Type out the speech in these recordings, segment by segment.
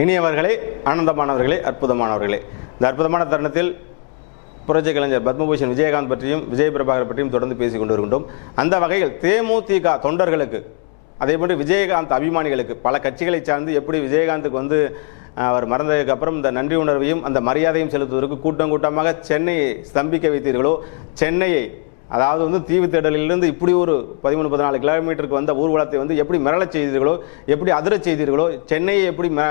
இனியவர்களே ஆனந்தமானவர்களே அற்புதமானவர்களே. இந்த அற்புதமான தருணத்தில் புரட்சி கலைஞர் பத்மபூஷன் விஜயகாந்த் பற்றியும் விஜய் பிரபாகர் பற்றியும் தொடர்ந்து பேசிக் கொண்டு வருகின்றோம் அந்த வகையில் தேமுதிக தொண்டர்களுக்கு அதே போன்று விஜயகாந்த் அபிமானிகளுக்கு பல கட்சிகளை சார்ந்து எப்படி விஜயகாந்துக்கு வந்து அவர் மறந்ததுக்கு அப்புறம் இந்த நன்றி உணர்வையும் அந்த மரியாதையும் செலுத்துவதற்கு கூட்டம் கூட்டமாக சென்னையை ஸ்தம்பிக்க வைத்தீர்களோ சென்னையை அதாவது வந்து தீவு தேடலிலிருந்து இப்படி ஒரு பதிமூணு பதினாலு கிலோமீட்டருக்கு வந்த ஊர்வலத்தை வந்து எப்படி மிரளச் செய்தீர்களோ எப்படி அதிரச் செய்தீர்களோ சென்னையை எப்படி ம-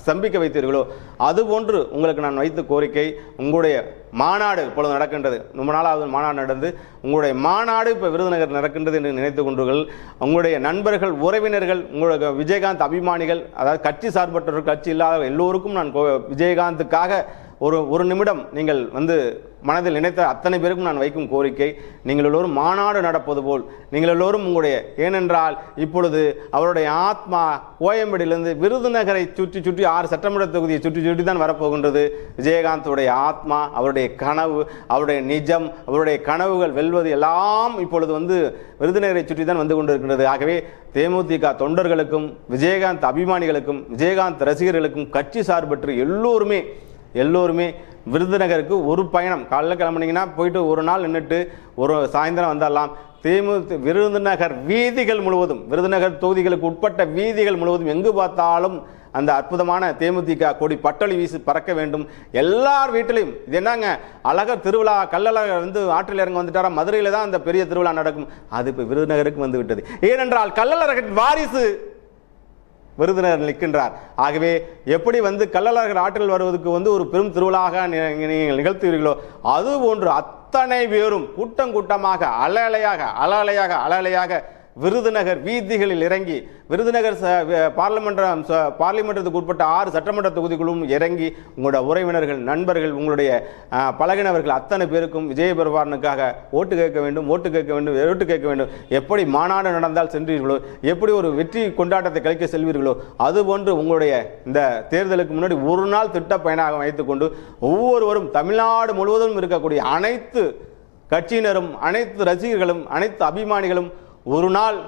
ஸ்தம்பிக்க வைத்தீர்களோ அதுபோன்று உங்களுக்கு நான் வைத்த கோரிக்கை உங்களுடைய மாநாடு இப்பொழுது நடக்கின்றது. ரொம்ப நாளாவது மாநாடு நடந்து உங்களுடைய மாநாடு இப்போ விருதுநகர் நடக்கின்றது என்று நினைத்து கொண்டீர்கள் உங்களுடைய நண்பர்கள் உறவினர்கள் உங்களுடைய விஜயகாந்த் அபிமானிகள் அதாவது கட்சி சார்பற்றவர்கள் கட்சி இல்லாத எல்லோருக்கும் நான் கோ- விஜயகாந்துக்காக ஒரு ஒரு நிமிடம் நீங்கள் வந்து மனதில் நினைத்த அத்தனை பேருக்கும் நான் வைக்கும் கோரிக்கை நீங்கள் எல்லோரும் மாநாடு நடப்பது போல் நீங்கள் எல்லோரும் உங்களுடைய ஏனென்றால் இப்பொழுது அவருடைய ஆத்மா கோயம்பேடிலிருந்து விருதுநகரை சுற்றி சுற்றி ஆறு சட்டமன்ற தொகுதியை சுற்றி சுற்றி தான் வரப்போகின்றது. விஜயகாந்துடைய ஆத்மா அவருடைய கனவு அவருடைய நிஜம் அவருடைய கனவுகள் வெல்வது எல்லாம் இப்பொழுது வந்து விருதுநகரை சுற்றி தான் வந்து கொண்டிருக்கின்றது. ஆகவே தேமுதிக தொண்டர்களுக்கும் விஜயகாந்த் அபிமானிகளுக்கும் விஜயகாந்த் ரசிகர்களுக்கும் கட்சி சார்பற்று எல்லோருமே எல்லோருமே விருதுநகருக்கு ஒரு பயணம். காலைல கிளம்புனீங்கன்னா போயிட்டு ஒரு நாள் நின்றுட்டு ஒரு சாயந்தரம் வந்துடலாம் தேமு விருதுநகர் வீதிகள் முழுவதும் விருதுநகர் தொகுதிகளுக்கு உட்பட்ட வீதிகள் முழுவதும் எங்கு பார்த்தாலும் அந்த அற்புதமான தேமுதிக கொடி பட்டளி வீசி பறக்க வேண்டும். எல்லார் வீட்டிலையும் இது என்னங்க? அழகர் திருவிழா கல்லழகர் வந்து ஆற்றில் இறங்க வந்துட்டாரா? மதுரையில் தான் அந்த பெரிய திருவிழா நடக்கும். அது இப்போ விருதுநகருக்கு வந்து விட்டது. ஏனென்றால் கல்லழகரின் வாரிசு விருதுநகர் நிற்கின்றார். ஆகவே எப்படி வந்து கள்ளழகர் ஆற்றில் வருவதற்கு வந்து ஒரு பெரும் திருவிழாக நீங்கள் நிகழ்த்துவீர்களோ அது போன்று அத்தனை பேரும் கூட்டம் கூட்டமாக அலை அலையாக அலை விருதுநகர் வீதிகளில் இறங்கி விருதுநகர் ச- பார்லிமன்றத்துக்கு பார்லிமென்றத்துக்கு உட்பட்ட ஆறு சட்டமன்ற தொகுதிகளும் இறங்கி உங்களோட உறவினர்கள் நண்பர்கள் உங்களுடைய பழகினவர்கள் அத்தனை பேருக்கும் விஜயபெருமானுக்காக ஓட்டு கேட்க வேண்டும் ஓட்டு கேட்க வேண்டும் ஓட்டு கேட்க வேண்டும். எப்படி மாநாடு நடந்தால் சென்றீர்களோ எப்படி ஒரு வெற்றி கொண்டாட்டத்தை கழிக்க செல்வீர்களோ அதுபோன்று உங்களுடைய இந்த தேர்தலுக்கு முன்னாடி ஒரு நாள் திட்ட பயணமாக வைத்துக்கொண்டு ஒவ்வொருவரும் தமிழ்நாடு முழுவதும் இருக்கக்கூடிய அனைத்து கட்சியினரும் அனைத்து ரசிகர்களும் அனைத்து அபிமானிகளும் ஒரு நாள்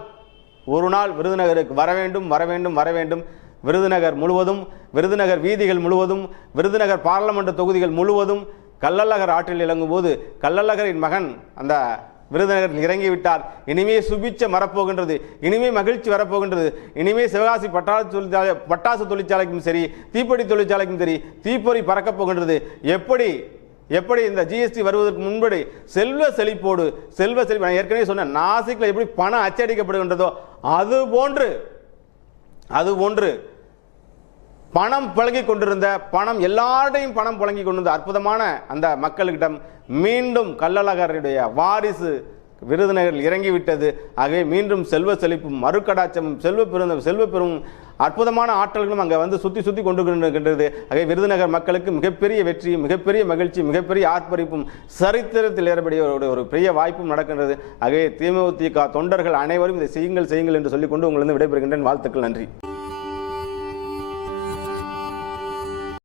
ஒரு நாள் விருதுநகருக்கு வர வேண்டும் வர வேண்டும் வர வேண்டும். விருதுநகர் முழுவதும் விருதுநகர் வீதிகள் முழுவதும் விருதுநகர் பாராளுமன்ற தொகுதிகள் முழுவதும் கள்ளழகர் ஆற்றில் இறங்கும் போது கள்ளழகரின் மகன் அந்த விருதுநகரில் இறங்கிவிட்டார். இனிமே சுபிச்சம் வரப்போகின்றது. இனிமே மகிழ்ச்சி வரப்போகின்றது. இனிமே சிவகாசி பட்டாசு தொழிற்சாலை பட்டாசு தொழிற்சாலைக்கும் சரி தீப்பொடி தொழிற்சாலைக்கும் சரி தீப்பொறி பறக்கப் போகின்றது. எப்படி எப்படி இந்த ஜிஎஸ்டி வருவதற்கு முன்படி செல்வ செழிப்போடு செல்வ செழிப்பு நான் ஏற்கனவே சொன்னேன் நாசிக்கில் எப்படி பணம் அச்சடிக்கப்படுகின்றதோ அது போன்று அது போன்று பணம் புழங்கி கொண்டிருந்த பணம் எல்லார்டையும் பணம் புழங்கி கொண்டிருந்த அற்புதமான அந்த மக்கள்கிட்ட மீண்டும் கள்ளழகருடைய வாரிசு விருதுநகரில் இறங்கிவிட்டது. ஆகவே மீண்டும் செல்வ செழிப்பும் மறுக்கடாச்சமும் செல்வ பெருந்த செல்வ பெரும் அற்புதமான ஆற்றல்களும் அங்கே வந்து சுற்றி சுற்றி கொண்டு கொண்டிருக்கின்றது ஆகவே விருதுநகர் மக்களுக்கு மிகப்பெரிய வெற்றியும் மிகப்பெரிய மகிழ்ச்சி மிகப்பெரிய ஆர்ப்பரிப்பும் சரித்திரத்தில் ஏற்படைய ஒரு ஒரு பெரிய வாய்ப்பும் நடக்கின்றது. ஆகவே திமுக தொண்டர்கள் அனைவரும் இதை செய்யுங்கள் செய்யுங்கள் என்று சொல்லிக்கொண்டு உங்களிருந்து விடைபெறுகின்றேன். வாழ்த்துக்கள் நன்றி.